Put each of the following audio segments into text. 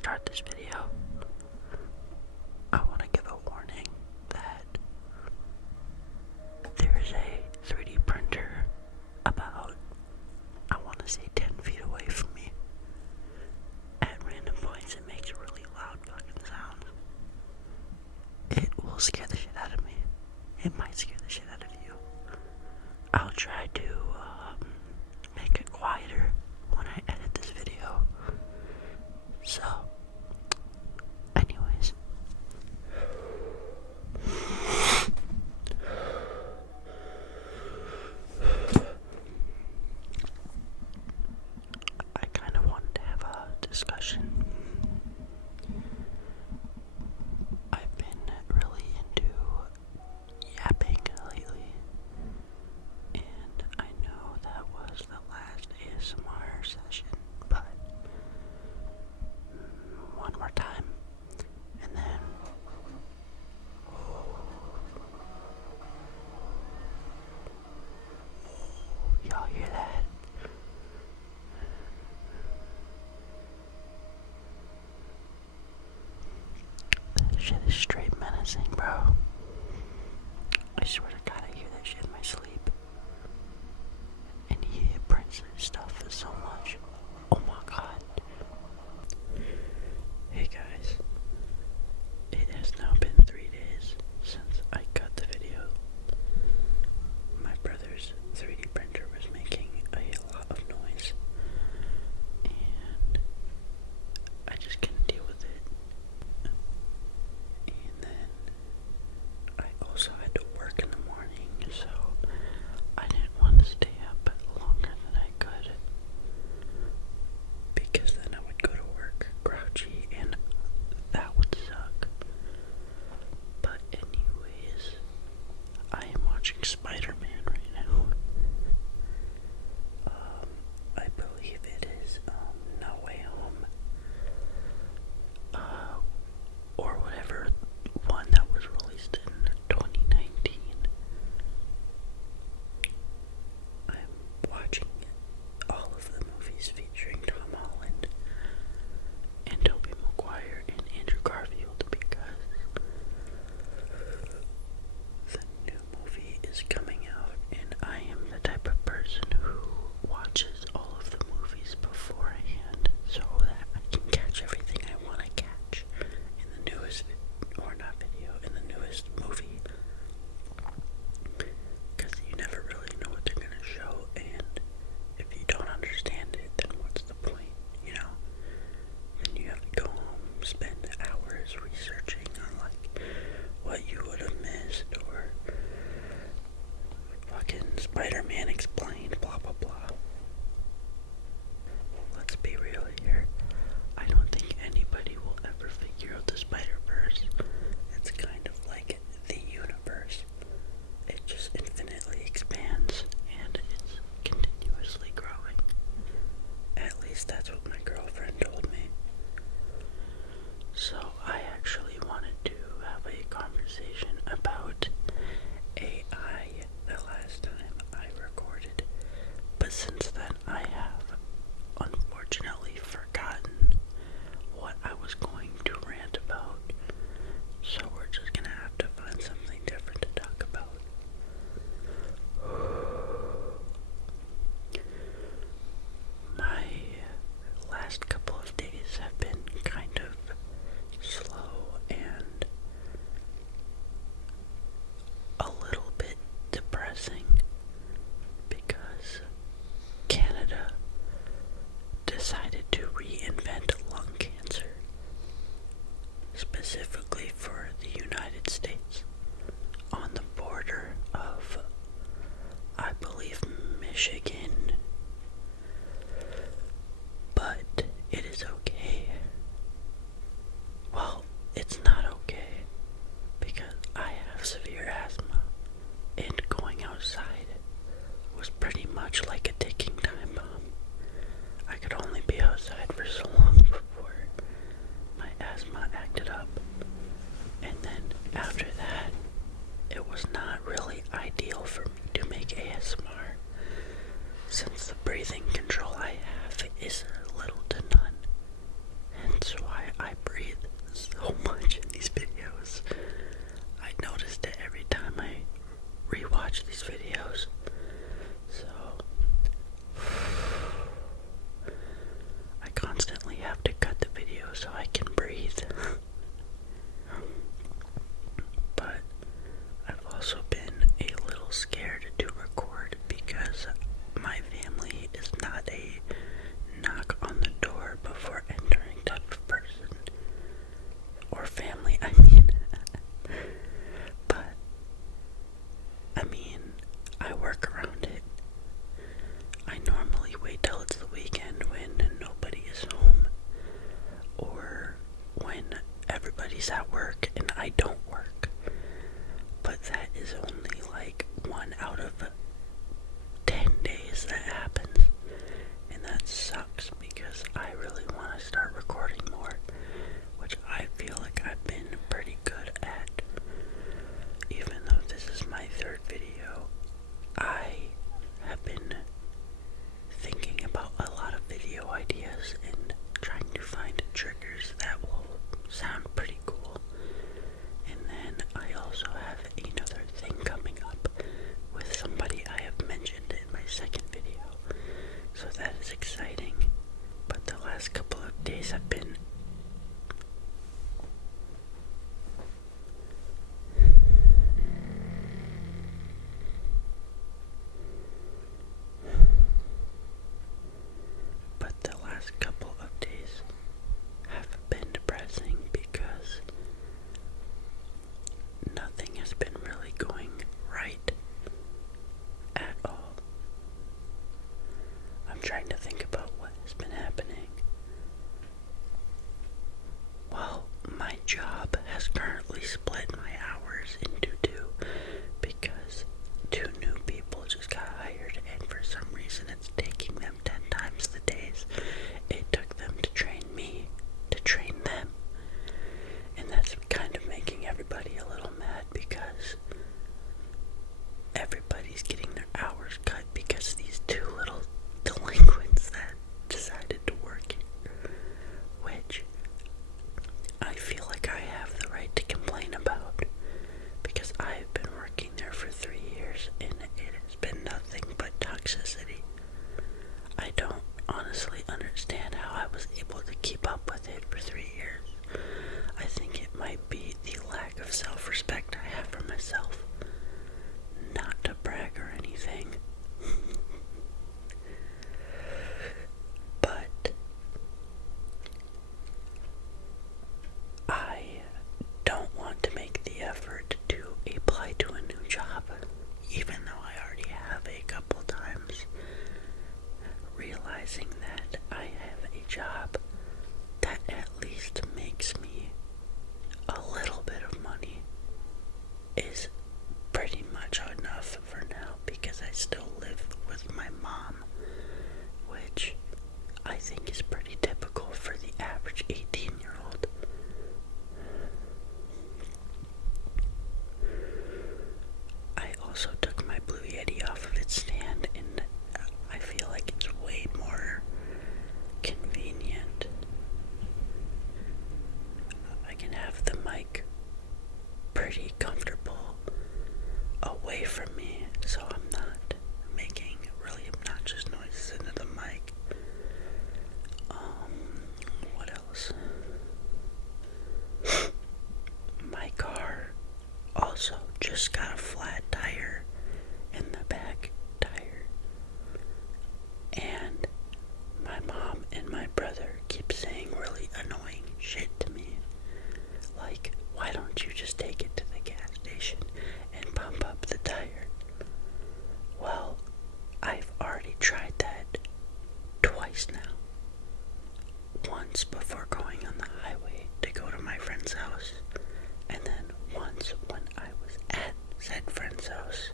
start this video, I want to give a warning that there is a 3D printer about, I want to say 10 feet away from me. At random points it makes really loud fucking sounds. It will scare the shit out of me. It might scare the shit out of you. I'll try to make it quieter when I edit this video. So, anyways. I kind of wanted to have a discussion. I've been really into yapping lately, and I know that was the last ASMR session, but one more time, and then y'all hear that? That shit is straight menacing, bro. I swear to God, I hear that shit in my sleep. And he prints stuff so much. Oh my God. Hey guys. It has now been 3 days since I cut the video. My brother's 3D printer was making a lot of noise. And I just couldn't deal with it. And then I also had to work in the morning, so I didn't want to stay up longer than I could, because then I would go to work grouchy and that would suck. But anyways, I am watching Spider-Man right now. I believe it is No Way Home, or whatever one that was released in 2019. I'm watching all of the movies featuring Tom Holland and Tobey Maguire and Andrew Garfield because the new movie is coming out, and I am the type of person who watches all of the movies beforehand so that I can catch everything I want to catch in the newest in the newest movie, because you never really know what they're going to show, and if you don't understand it, then what's the point, you know? Then you have to go home, spend hours researching on like what you would have missed, or fucking Spider-Man explained, blah blah blah. Let's be real here. I don't think anybody will ever figure out the Spider-Verse. It's kind of like the universe. It just infinitely expands, and it's continuously growing. At least that's what my girlfriend told me. So I actually wanted to have a conversation about AI the last time I recorded, but since then I have unfortunately forgotten what I was going to rant about, so we're just gonna have to find something different to talk about. My last couple of days have been kind of slow and a little bit depressing because Canada decided to reinvent lung cancer, specifically for the United States, on the border of, I believe, Michigan. But it is okay. Well, it's not okay, because I have severe asthma, and going outside was pretty much like a ticking time bomb. I could only be outside for so long before my asthma acted up, and then after that, it was not really ideal for me to make ASMR, since the breathing control I have is little to none, hence why is only like 1 out of 10 days that happens, and that sucks because I really want to start recording more, which I feel like I've been pretty good at. Even though this is my 3rd video, I have been thinking about a lot of video ideas and trying to find triggers that will sound pretty cool. And then I also have another thing coming up with somebody I have mentioned in my 2nd video, so that is exciting. But the last couple of days have been depressing because nothing has been really going right at all. I'm trying to think about what has been happening. Well, my job has currently split my hours into 2 because 2 new people just got hired, and for some reason it's taking them 10 times the days it took them to train me to train them. And that's kind of making everybody a little mad because everybody's getting their hours cut because these 2 little delinquents that decided to work here, which I feel like I have the right to complain about because I've been working there for 3 years and it has been nothing but toxicity. I don't honestly understand how I was able to keep up with it for 3 years. I think it might be the lack of self-respect I have for myself. Not to brag or anything. But I don't want to make the effort to apply to a new job, even though I already have a couple times. Realizing that I have a job that at least makes me a little bit of money is pretty much enough for now because I still live with my mom, which I think is pretty typical for the average 18-year-old. I also took my Blue Yeti off of its stand, and I feel like it's way more convenient. I can have the mic pretty comfortable away from me, so I'm not making really obnoxious noises into the mic. What else? My car also just got a flat tire in the back tire, and my mom and my brother keep saying really annoying shit to me, like, why don't you just take it to the gas station and pump up the tire? Well, I've already tried that twice now. Once before going on the highway to go to my friend's house, and then once when I was at said friend's house.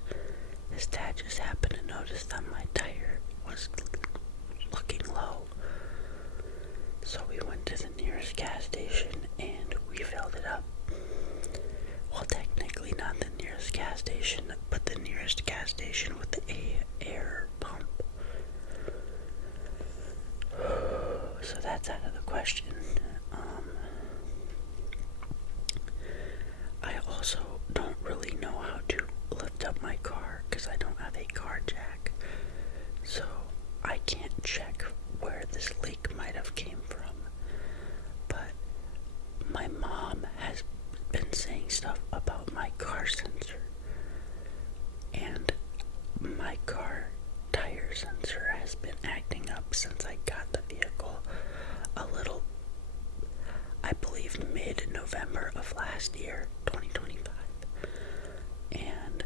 His dad just happened to notice that my tire was looking low. So we went to the nearest gas station and we filled it up. Well, technically not the nearest gas station, but the nearest gas station with a air pump. So that's out of the question. I also don't really know how to lift up my car because I don't have a car jack. So I can't check where this leak might have came from. But my mom has been saying stuff about my car sensor. And my car tire sensor has been acting up since I got the vehicle a little, I believe mid-November of last year, 2025. And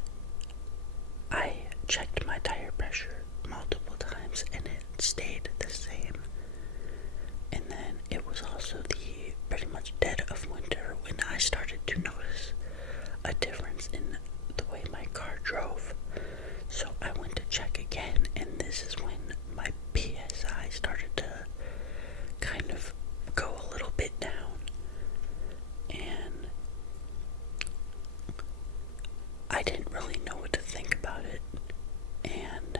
I checked my tire pressure multiple times and it stayed the same. And then it was also the pretty much dead of winter when I started to notice a difference in the way my car drove. So I went to check again, and this is when my PSI started to kind of go a little bit down. And I didn't really know what to think about it. And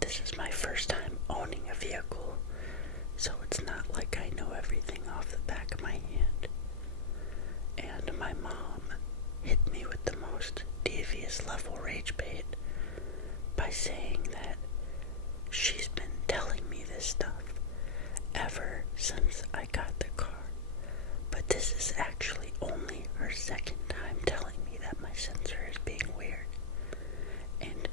this is my first time owning a vehicle, so it's not like I know everything off the back of my hand. And my mom hit me with the most devious level rage bait by saying that she's been telling me this stuff ever since I got the car. But this is actually only her second time telling me that my sensor is being weird. And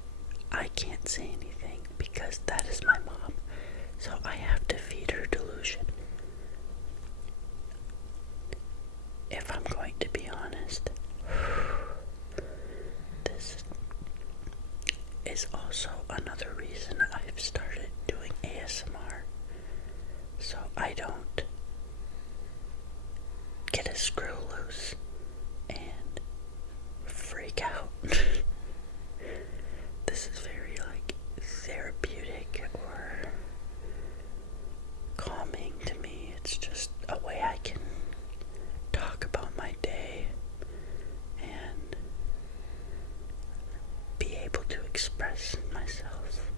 I can't say anything because that is my mom, so I have to feed her delusion. If I'm going to be honest, this is also another reason I've started doing ASMR, so I don't get a screw loose and freak out. This is very therapeutic or calming to me. It's just a way I can talk about my day and be able to express myself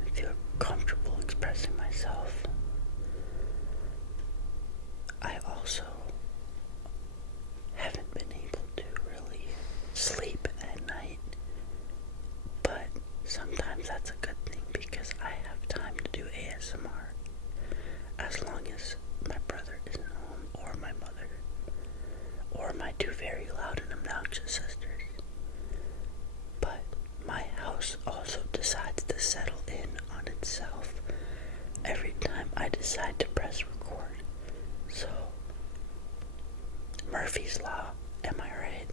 and feel comfortable expressing myself. I also haven't been able to really sleep at night, but sometimes that's a good thing because I have time to do ASMR as long as my brother isn't home, or my mother, or my two very loud and obnoxious sisters. But my house also decides to settle in on itself every time I decide to press record. So, Murphy's Law, am I right?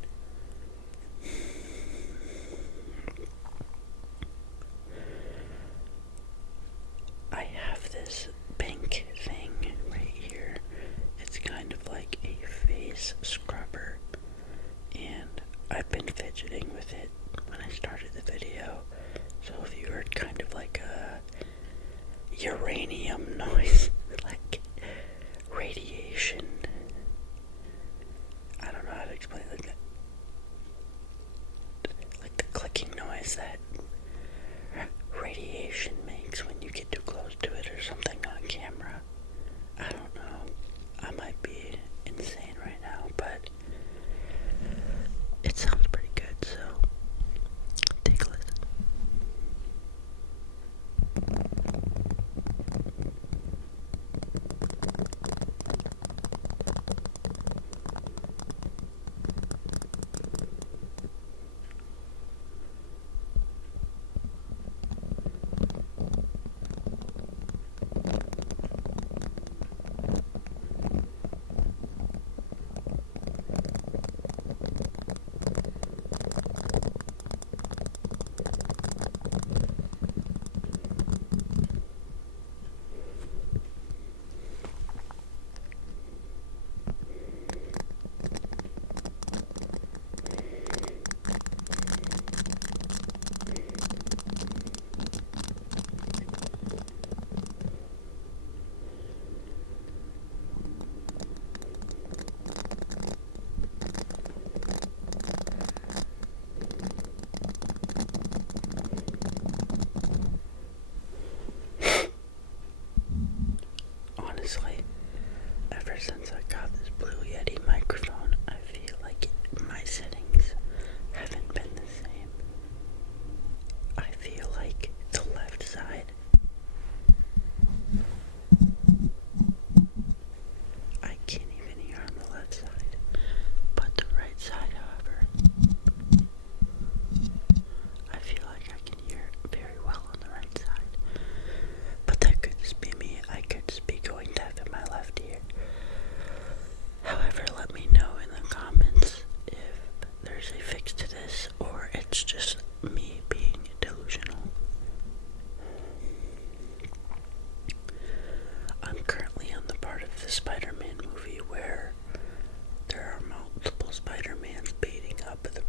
I have this pink thing right here. It's kind of like a face scrubber, and I've been fidgeting with it when I started the video. So if you heard kind of like a uranium noise, like radiation, I don't know how to explain it, like the clicking noise that radiation makes when you get too close to it or something on camera. I don't know. I might be insane right now, but it sounds pretty good, so take a listen.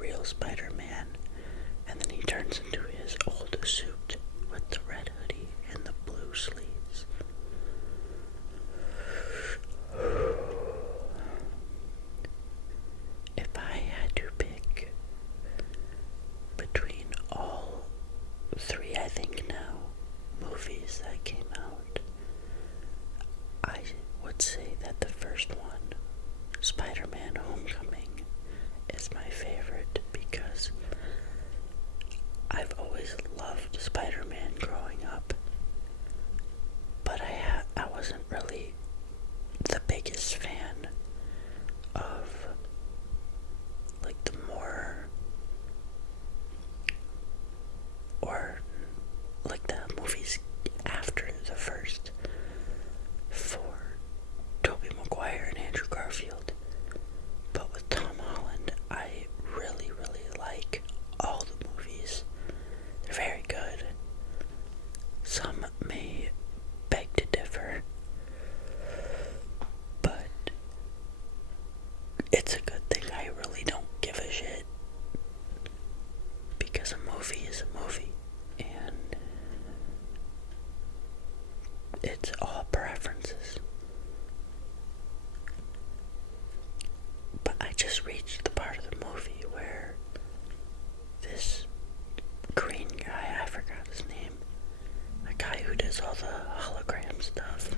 real Spider-Man, and then he turns into his old suit with the red hoodie and the blue sleeves. If I had to pick between all three, I think now, movies that came out, I would say that the first one, Spider-Man Homecoming, is my favorite because I've always loved Spider-Man growing up, but I wasn't really the biggest fan of like the more, or like the movies after the first for Tobey Maguire and Andrew Garfield. But with Tom Holland, I really, really like all the movies. They're very good. Some may beg to differ, but it's a good thing I really don't give a shit, because a movie is a movie, and it's all preferences. But I just reached the part of the movie where this green guy, I forgot his name, the guy who does all the hologram stuff,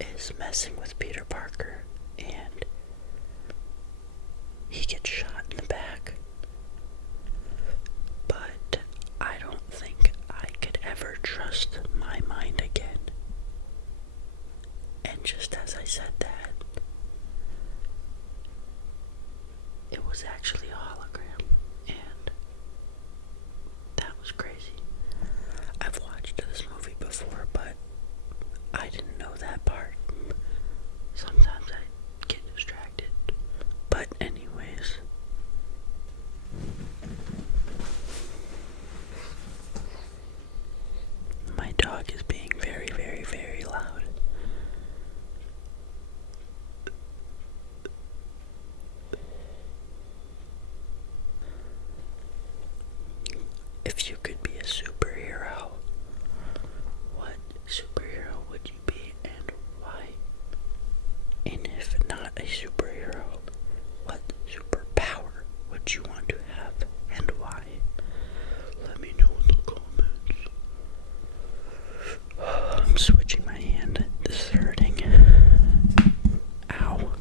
is messing with Peter Parker, and he gets shot in the back. But I don't think I could ever trust my mind again. And just as I said that, it was actually a hologram, and that was crazy. I've watched this movie before, but I didn't know that part. Sometimes I get distracted. But anyways, my dog is being very, very, very loud. If you could be a superhero, what superhero would you be and why? And if not a superhero, what superpower would you want to have and why? Let me know in the comments. I'm switching my hand. This is hurting. Ow.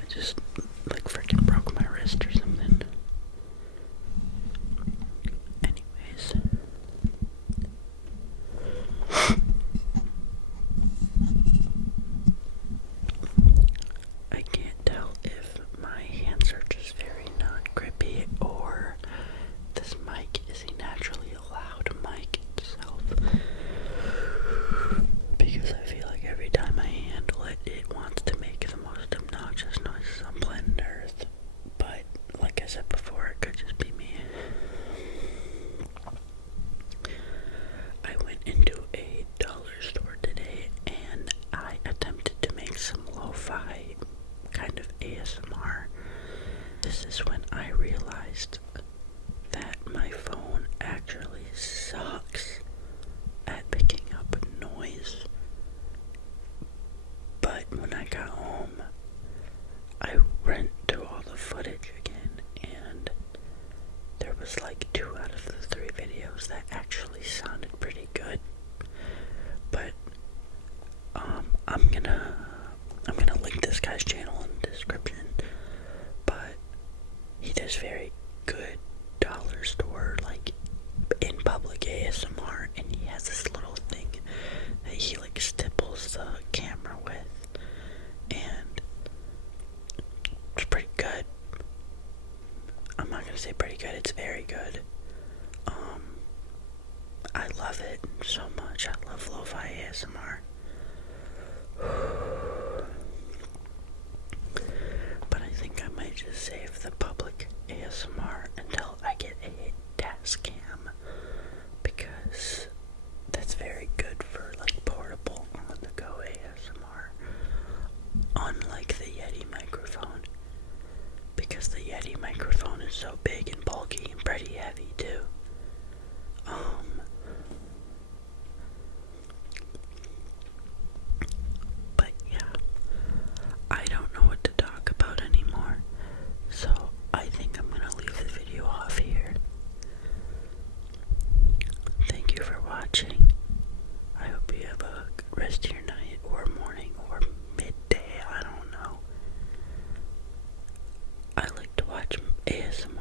I just like freaking broke my wrist or something. Anyways. I can't tell if my hands are just very not grippy or this mic is a naturally loud mic itself. Because I feel like every time I handle it, it wants to make the most obnoxious noises on planet Earth. But like I said before, it could just be me. I went into a dollar store today and I attempted to make some lo-fi kind of ASMR. This is when I realized that my phone actually sucks at picking up noise. But when I got home, I went to all the footage again, and there was like 2 out of the 3 videos that actually sounded pretty good. But I'm gonna link this guy's channel in the description. But he does very good dollar store, like in public ASMR, and he has this little thing that he like stipples the camera with, and it's pretty good. I'm not gonna say pretty good, it's very good. I love it so much. I love lo-fi ASMR. But I think I might just save the public ASMR until I get a Tascam, because that's very good for like portable on-the-go ASMR, unlike the Yeti microphone, because the Yeti microphone so big and bulky and pretty heavy too. But yeah, I don't know what to talk about anymore, so I think I'm gonna leave the video off here. Thank you for watching. I hope you have a good rest of your night or morning or midday, I don't know. I like to watch ASMR